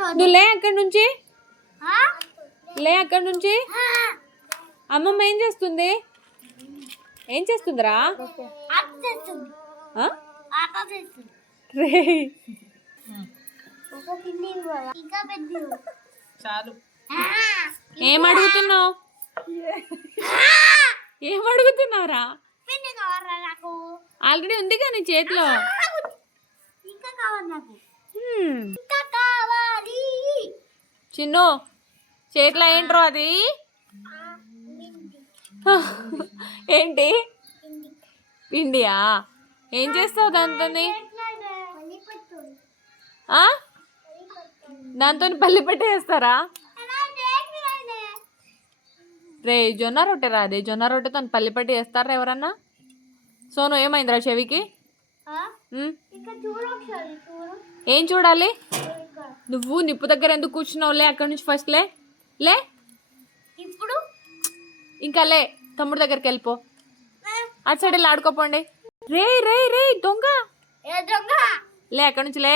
నువ్వు లే అక్కడి నుంచి, లే అక్కడి నుంచి. అమ్మమ్మ ఏం చేస్తుంది? ఏం చేస్తుందిరా? చాలు. ఏం అడుగుతున్నావు? ఏం అడుగుతున్నావురా? ఆల్రెడీ ఉంది కదా నీ చేతిలో. చిన్ను చేతిలో ఏంట్రో అది? ఏంటి? పిండియా? ఏం చేస్తావు దాంతో? దాంతో పల్లి పట్టి వేస్తారా? రే జొన్న రొట్టె రాదే, జొన్న రొట్టెతో పల్లి పట్టి వేస్తారా ఎవరన్నా? సోను ఏమైందిరా చెవికి? ఏం చూడాలి? నువ్వు నిప్పు దగ్గర ఎందుకు కూర్చున్నావు? లే అక్కడి నుంచి ఫస్ట్ లే. లే ఇప్పుడు ఇంకా లే, తమ్ముడు దగ్గరికి వెళ్ళిపో. అటు సైడ్ వెళ్ళి ఆడుకోపోండి. రే రే రే దొంగ, లే అక్కడి నుంచి లే.